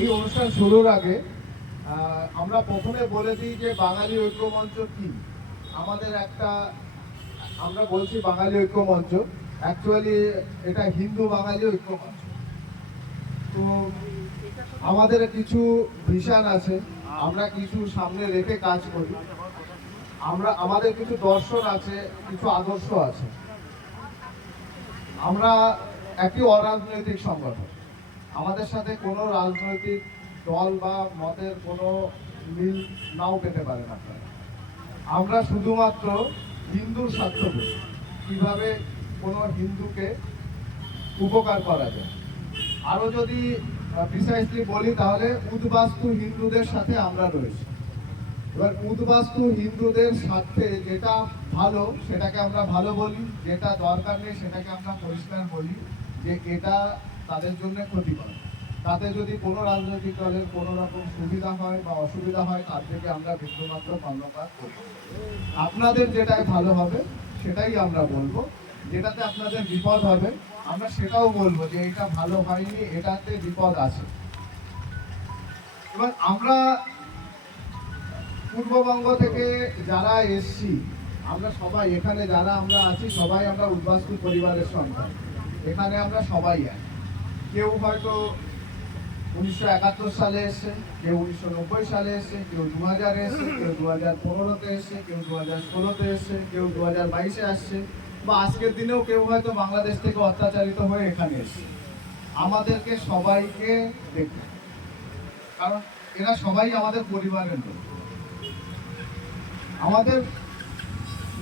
এই অনুষ্ঠান শুরুর আগে আমরা প্রথমে বলে দিই যে বাঙালি ঐক্যমঞ্চ কি। আমাদের একটা, আমরা বলছি বাঙালি ঐক্যমঞ্চ, অ্যাকচুয়ালি এটা হিন্দু বাঙালি ঐক্যমঞ্চ। তো আমাদের কিছু ভিশন আছে, আমরা কিছু সামনে রেখে কাজ করি। আমাদের কিছু দর্শন আছে, কিছু আদর্শ আছে। আমরা একটি অরাজনৈতিক সংগঠন, আমাদের সাথে কোনো রাজনৈতিক দল বা মতের কোনো মিল নাও পেতে পারেন আপনারা। আমরা শুধুমাত্র হিন্দুর স্বার্থ বুঝি, কীভাবে কোনো হিন্দুকে উপকার করা যায়। আরও যদি প্রিসাইসলি বলি তাহলে উদ্বাস্তু হিন্দুদের সাথে আমরা রয়েছি। এবার উদ্বাস্তু হিন্দুদের স্বার্থে যেটা ভালো সেটাকে আমরা ভালো বলি, যেটা দরকার নেই সেটাকে আমরা পরিষ্কার বলি যে এটা তাদের জন্য ক্ষতিকর। তাতে যদি কোনো রাজনৈতিক দলের কোনো রকম সুবিধা হয় বা অসুবিধা হয় তার থেকে আমরা বিন্দুমাত্র কর্ণপাত করি। আপনাদের যেটাই ভালো হবে সেটাই আমরা বলবো, যেটাতে আপনাদের বিপদ হবে আমরা সেটাও বলবো যে এটা ভালো হয়নি, এটাতে বিপদ আছে। এবার আমরা পূর্ববঙ্গ থেকে যারা এসছি, আমরা সবাই এখানে যারা আমরা আছি সবাই আমরা উদ্বাস্তু পরিবারের সন্তান। এখানে আমরা সবাই আছি। কেউ হয়তো 1971 সালে এসছে, কেউ 1990 সালে এসছে, কেউ 2000 এসছে, কেউ 2015-তে এসছে, কেউ 2016-তে এসছে, কেউ 2022-এ আসছে, বা আজকের দিনেও কেউ হয়তো বাংলাদেশ থেকে অত্যাচারিত হয়ে এখানে এসছে। আমাদেরকে সবাইকে দেখতে, কারণ এরা সবাই আমাদের পরিবারের লোক। আমাদের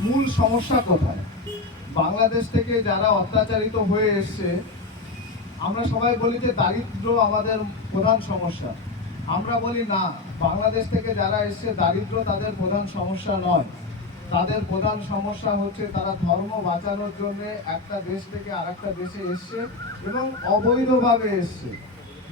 মূল সমস্যা কোথায়? বাংলাদেশ থেকে যারা অত্যাচারিত হয়ে এসছে, আমরা সবাই বলি যে দারিদ্র আমাদের প্রধান সমস্যা। আমরা বলি না, বাংলাদেশ থেকে যারা এসছে দারিদ্র তাদের প্রধান সমস্যা নয়। তাদের প্রধান সমস্যা হচ্ছে তারা ধর্ম বাঁচানোর জন্য একটা দেশ থেকে আরেকটা দেশে এসছে এবং অবৈধভাবে এসছে।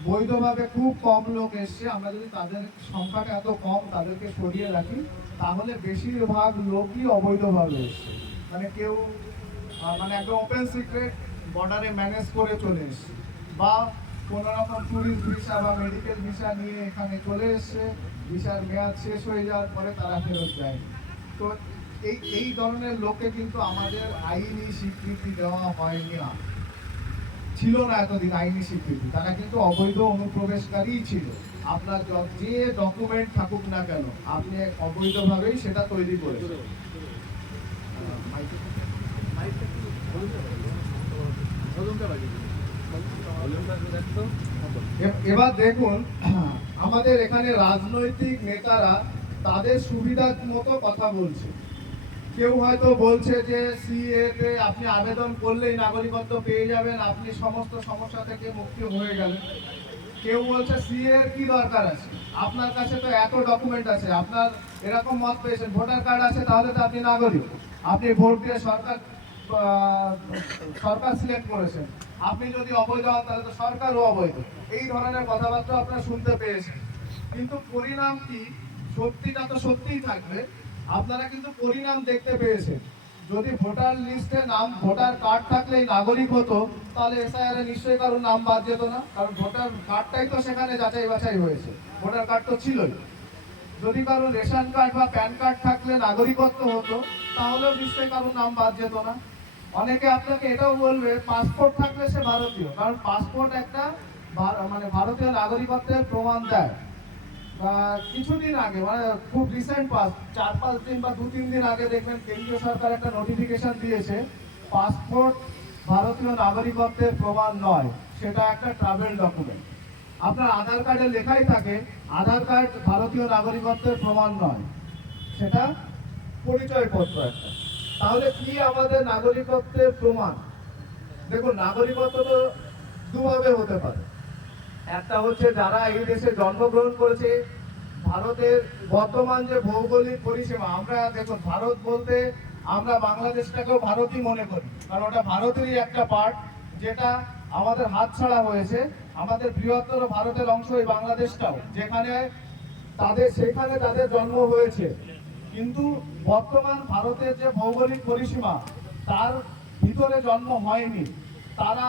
বৈধভাবে খুব কম লোক এসছে। আমরা যদি তাদের সংখ্যাটা এত কম তাদেরকে সরিয়ে রাখি তাহলে বেশিরভাগ লোকই অবৈধভাবে এসছে। মানে কেউ একদম ওপেন সিক্রেট বর্ডারে ম্যানেজ করে চলে এসছে, বা কোনো রকম ট্যুরিস্ট ভিসা বা মেডিকেল ভিসা নিয়ে এখানে চলে এসছে, ভিসার মেয়াদ শেষ হয়ে যাওয়ার পরে তারা ফেরত যায়। তো এই ধরনের লোককে কিন্তু আমাদের আইনি স্বীকৃতি দেওয়া হয়নি, ছিল না এতদিন আইনি স্বীকৃতি। তারা কিন্তু অবৈধ অনুপ্রবেশকারীই ছিল। আপনার যে ডকুমেন্ট থাকুক না কেন আপনি অবৈধভাবেই সেটা তৈরি করেছেন। এবার দেখুন, আমাদের এখানে রাজনৈতিক নেতারা তাদের সুবিধার মতো কথা বলছে। কেউ হয়তো বলছে যে সিএতে আপনি আবেদন করলেই নাগরিকত্ব পেয়ে যাবেন, আপনি সমস্ত সমস্যা থেকে মুক্তি হয়ে গেলেন। কেউ বলছে সিএ এর কি দরকার আছে, আপনার কাছে তো এত ডকুমেন্ট আছে, আপনার এরকম মত পেয়েছেন, ভোটার কার্ড আছে, তাহলে তো আপনি নাগরিক। আপনি ভোট দিয়ে সরকার সিলেক্ট করেছেন, আপনি যদি অবৈধ হন তাহলে তো সরকারও অবৈধ। এই ধরনের কথাবার্তা আপনারা শুনতে পেয়েছেন। কিন্তু পরিণাম কি? সত্যিটা তো সত্যিই থাকবে। আপনারা কিন্তু পরিণাম দেখতে পেয়েছেন। যদি ভোটার লিস্টে নাম, ভোটার কার্ড থাকলেই নাগরিক হতো তাহলে এসআইআর এ নিশ্চয়ই কারোর নাম বাদ যেত না, কারণ ভোটার কার্ডটাই তো সেখানে যাচাই বাছাই হয়েছে, ভোটার কার্ড তো ছিলই। যদি কারোর রেশন কার্ড বা প্যান কার্ড থাকলে নাগরিকত্ব হতো তাহলেও নিশ্চয়ই কারোর নাম বাদ যেত না। অনেকে আপনাকে এটাও বলবে পাসপোর্ট থাকলে সে ভারতীয়, কারণ পাসপোর্ট একটা ভারতীয় নাগরিকত্বের প্রমাণ দেয়। কিছুদিন আগে, খুব রিসেন্ট পাস 4-5 দিন বা 2-3 দিন আগে দেখবেন কেন্দ্রীয় সরকার একটা নোটিফিকেশন দিয়েছে, পাসপোর্ট ভারতীয় নাগরিকত্বের প্রমাণ নয়, সেটা একটা ট্রাভেল ডকুমেন্ট। আপনার আধার কার্ডে লেখাই থাকে আধার কার্ড ভারতীয় নাগরিকত্বের প্রমাণ নয়, সেটা পরিচয়পত্র একটা। তাহলে কি আমাদের নাগরিকত্বের প্রমাণ? দেখুন, নাগরিকত্ব তো দুভাবে হতে পারে। একটা হচ্ছে যারা এই দেশে জন্মগ্রহণ করেছে, ভারতের বর্তমান যে ভৌগোলিক পরিসীমা, আমরা দেখুন ভারত বলতে আমরা বাংলাদেশটাকেও ভারতই মনে করি, কারণ ওটা ভারতেরই একটা পার্ট, যেটা আমাদের হাতছাড়া হয়েছে। আমাদের বৃহত্তর ভারতের অংশ এই বাংলাদেশটাও, সেখানে তাদের জন্ম হয়েছে। কিন্তু বর্তমান ভারতের যে ভৌগোলিক পরিসীমা তার ভিতরে জন্ম হয়নি। তারা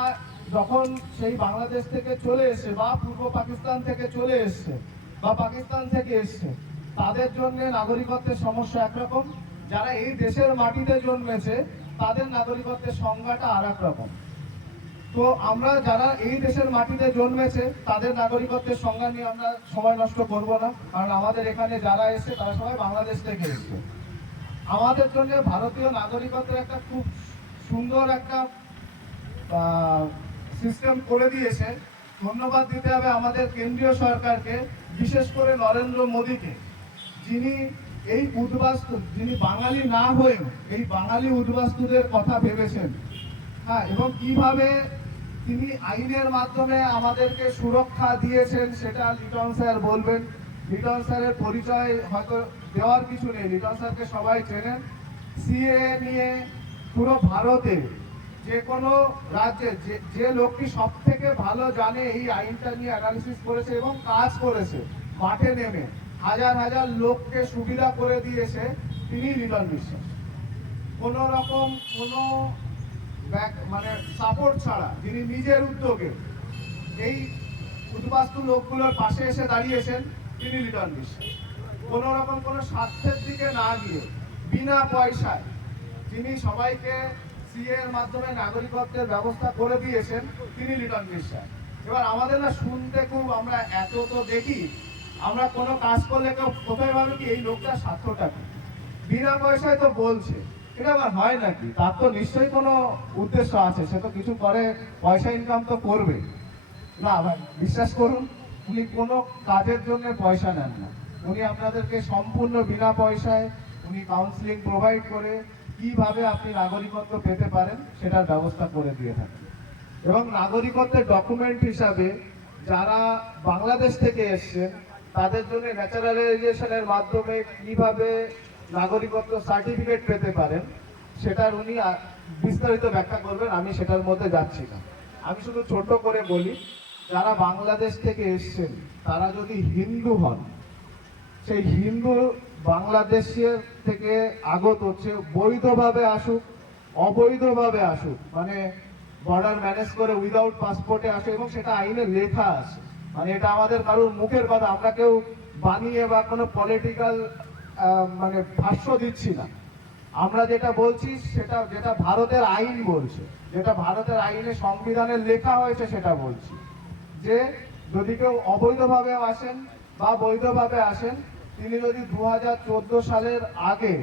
যখন সেই বাংলাদেশ থেকে চলে এসে বা পূর্ব পাকিস্তান থেকে চলে এসছে বা পাকিস্তান থেকে এসছে, তাদের জন্য নাগরিকত্বের সমস্যা একরকম, যারা এই দেশের মাটিতে জন্মেছে তাদের নাগরিকত্বের সংজ্ঞাটা আর এক রকম। তো আমরা যারা এই দেশের মাটিতে জন্মেছে তাদের নাগরিকত্বের সংজ্ঞা নিয়ে আমরা সময় নষ্ট করব না, কারণ আমাদের এখানে যারা এসছে তারা সবাই বাংলাদেশ থেকে এসছে। আমাদের জন্য ভারতীয় নাগরিকত্বের একটা খুব সুন্দর একটা সিস্টেম করে দিয়েছে। ধন্যবাদ দিতে হবে আমাদের কেন্দ্রীয় সরকারকে, বিশেষ করে নরেন্দ্র মোদীকে, যিনি এই উদ্বাস্তু, যিনি বাঙালি না হয়েও এই বাঙালি উদ্বাস্তুদের কথা ভেবেছেন, হ্যাঁ, এবং কিভাবে তিনি আইনের মাধ্যমে আমাদেরকে সুরক্ষা দিয়েছেন সেটা লিটন স্যার বলবেন। লিটন স্যারের পরিচয় হয়তো দেওয়ার কিছু নেই, লিটন স্যারকে সবাই চেনেন। সিএ নিয়ে পুরো ভারতে যে কোনো রাজ্যে যে লোকটি সব থেকে ভালো জানে এই আইনটা নিয়ে অ্যানালিসিস করেছে এবং কাজ করেছে মাঠে নেমে, হাজার হাজার লোককে সুবিধা করে দিয়েছে, তিনি লিটন বিশ্বাস। কোনো রকম কোনো মানে সাপোর্ট ছাড়া যিনি নিজের উদ্যোগে এই উদ্বাস্তু লোকগুলোর পাশে এসে দাঁড়িয়েছেন, তিনি লিটন বিশ্বাস। কোনো রকম কোনো স্বার্থের দিকে না গিয়ে বিনা পয়সায় যিনি সবাইকে সিএ এর মাধ্যমে নাগরিকত্বের ব্যবস্থা করে দিয়েছেন, তিনি লিটন বিশ্বাস। এবার আমাদের না শুনতে খুব, আমরা এত তো দেখি, আমরা কোনো কাজ করলে কেউ কোথায় ভাবে কি এই লোকটা স্বার্থটা কি, বিনা পয়সায় তো বলছে, এটা আবার হয় নাকি? তার তো নিশ্চয়ই কোনো উদ্দেশ্য আছে, সে তো কিছু করে পয়সা ইনকাম তো করবে না। ভাই বিশ্বাস করুন, উনি কোনো কাজের জন্য পয়সা নেন না, উনি আপনাদেরকে সম্পূর্ণ বিনা পয়সায় উনি কাউন্সিলিং প্রোভাইড করে কিভাবে আপনি নাগরিকত্ব পেতে পারেন সেটার ব্যবস্থা করে দিয়ে থাকেন। এবং নাগরিকত্বের ডকুমেন্ট হিসাবে যারা বাংলাদেশ থেকে এসছেন তাদের জন্য ন্যাচারালাইজেশনের মাধ্যমে কিভাবে নাগরিকত্ব সার্টিফিকেট পেতে পারেন সেটার উনি বিস্তারিত ব্যাখ্যা করবেন, আমি সেটার মধ্যে যাচ্ছি না। আমি শুধু ছোট করে বলি, যারা বাংলাদেশ থেকে এসছেন তারা যদি হিন্দু হন, সেই হিন্দু বাংলাদেশের থেকে আগত হচ্ছে, বৈধভাবে আসুক অবৈধভাবে আসুক, মানে বর্ডার ম্যানেজ করে উইদাউট পাসপোর্টে আসুক, এবং সেটা আইনে লেখা আছে, মানে এটা আমাদের কারোর মুখের কথা, আমরা কেউ বানিয়ে বা কোনো পলিটিক্যাল মানে ভাষ্য দিচ্ছি না। আমরা যেটা বলছি সেটা যেটা ভারতের আইন বলছে, যেটা ভারতের আইনে সংবিধানে লেখা হয়েছে সেটা বলছি, যে যদি কেউ অবৈধভাবে আসেন বা বৈধভাবে আসেন, তিনি যদি 2014 সালের আগে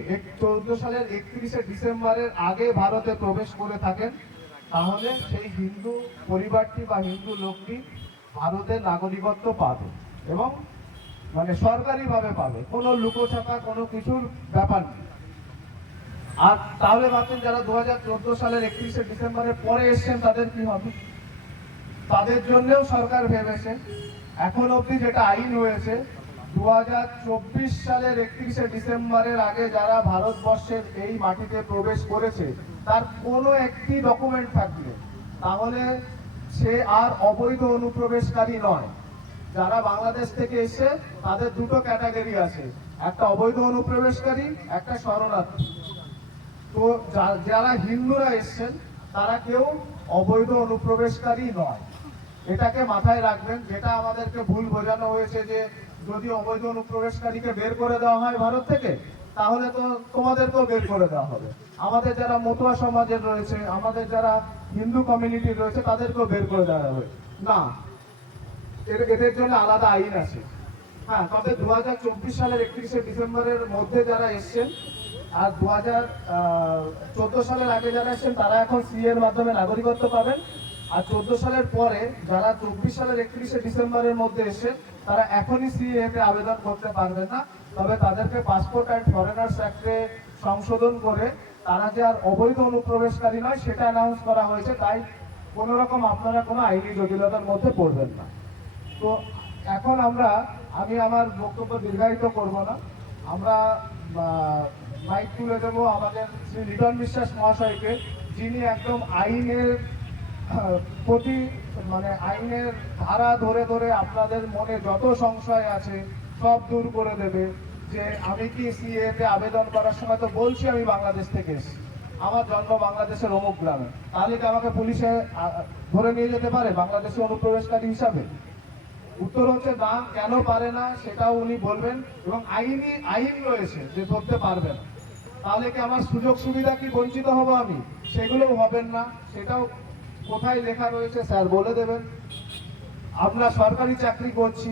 14 সালের 31শে ডিসেম্বরের আগে ভারতে প্রবেশ করে থাকেন, তাহলে সেই হিন্দু পরিবারটি বা হিন্দু লোকটি ভারতের নাগরিকত্ব পাবে, এবং মানে সরকারিভাবে পাবে, কোনো লুকোছাপা কোনো কিছুর ব্যাপার নেই। আর তাহলে ভাবছেন যারা 2014 সালের 31শে ডিসেম্বরের পরে এসছেন তাদের কি হবে? তাদের জন্যও সরকার ভেবেছে, এখন অবধি যেটা আইন হয়েছে 2024 সালের 31শে ডিসেম্বরের আগে যারা ভারতবর্ষের এই মাটিতে প্রবেশ করেছে তার কোনো একটি ডকুমেন্ট থাকলে তাহলে সে আর অবৈধ অনুপ্রবেশকারী নয়। যারা বাংলাদেশ থেকে এসে তাদের দুটো ক্যাটাগরি আছে, একটা অবৈধ অনুপ্রবেশকারী, একটা শরণার্থী। তো যারা হিন্দুরা এসছেন তারা কেউ অবৈধ অনুপ্রবেশকারী নয়, এটাকে মাথায় রাখবেন। যেটা আমাদেরকে ভুল বোঝানো হয়েছে যে যদি অবৈধ অনুপ্রবেশকারীকে বের করে দেওয়া হয় ভারত থেকে, তাহলে তো তোমাদেরকেও বের করে দেওয়া হবে, আমাদের যারা মতুয়া সমাজের রয়েছে, আমাদের যারা হিন্দু কমিউনিটির রয়েছে তাদেরকেও বের করে দেওয়া হবে না, এদের জন্য আলাদা আইন আছে। হ্যাঁ, তবে 2024 সালের 31শে ডিসেম্বরের মধ্যে যারা এসছেন আর 2014 সালের আগে যারা এসছেন তারা এখন সিএ এর মাধ্যমে নাগরিকত্ব পাবেন। আর 14 সালের পরে যারা 24 সালের 31শে ডিসেম্বরের মধ্যে এসে তারা এখনই সিএ তে আবেদন করতে পারবেন না, তবে তাদেরকে পাসপোর্ট অ্যান্ড ফরেনার্স অ্যাক্টে সংশোধন করে তারা যে আর অবৈধ অনুপ্রবেশকারী নয় সেটা অ্যানাউন্স করা হয়েছে, তাই কোনো রকম আপনারা কোনো আইনি জটিলতার মধ্যে পড়বেন না। তো এখন আমি আমার বক্তব্য দীর্ঘায়িত করব না, আমরা মাইক তুলে দেবো আমাদের শ্রী লিটন বিশ্বাস মহাশয়কে, যিনি একদম আইনের প্রতি মানে আইনের ধারা ধরে ধরে আপনাদের মনে যত সংশয় আছে সব দূর করে দেবে। যে আমি কি সিএ তে আবেদন করার সময় তো বলছি আমি বাংলাদেশ থেকে এসেছি, আমার জন্ম বাংলাদেশের অমুক গ্রামে, তাহলে কি আমাকে পুলিশে ধরে নিয়ে যেতে পারে বাংলাদেশি অনুপ্রবেশকারী হিসাবে? উত্তর হচ্ছে না, কেন পারে না সেটাও উনি বলবেন, এবং আইন রয়েছে যে ধরতে পারবে না। তাহলে কি আমার সুযোগ সুবিধা কি বঞ্চিত হব আমি? সেগুলোও হবেন না, সেটাও কোথায় লেখা রয়েছে স্যার বলে দেবেন। আমরা সরকারি চাকরি করছি,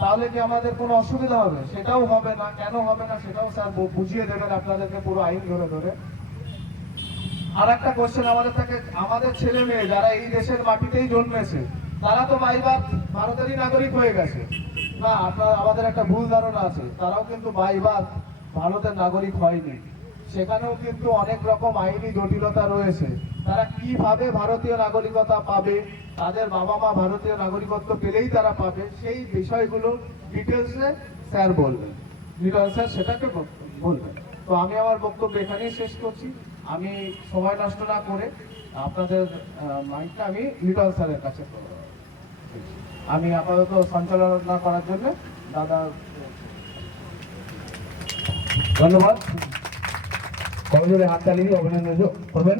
তাহলে কি আমাদের কোনো অসুবিধা হবে? সেটাও হবে না, কেন হবে না সেটাও স্যার বুঝিয়ে দেবেন আপনাদেরকে পুরো আইন ধরে ধরে। আর একটা কোশ্চেন আমাদের থাকে, আমাদের ছেলে মেয়ে যারা এই দেশের মাটিতেই জন্মেছে তারা তো বাই বার্থ ভারতেরই নাগরিক হয়ে গেছে না? আমাদের একটা ভুল ধারণা আছে, তারাও কিন্তু বাই বার্থ ভারতের নাগরিক হয়নি। সেখানেও কিন্তু অনেক রকম আইনি জটিলতা রয়েছে। তারা কিভাবে ভারতীয় নাগরিকতা পাবে, তাদের বাবা মা ভারতীয় নাগরিকত্ব পেলেই তারা পাবে, সেই বিষয়গুলো ডিটেলসে স্যার বলবেন, লিটন স্যার সেটাকে বলবেন। তো আমি আমার বক্তব্য এখানেই শেষ করছি। আমি সময় নষ্ট না করে আপনাদের মাইকটা আমি লিটন স্যারের কাছে আমি আপাতত সঞ্চালনা করার জন্য দাদা ধন্যবাদ। কর্মজোরে হাততালি দিয়ে অভিনন্দন করবেন।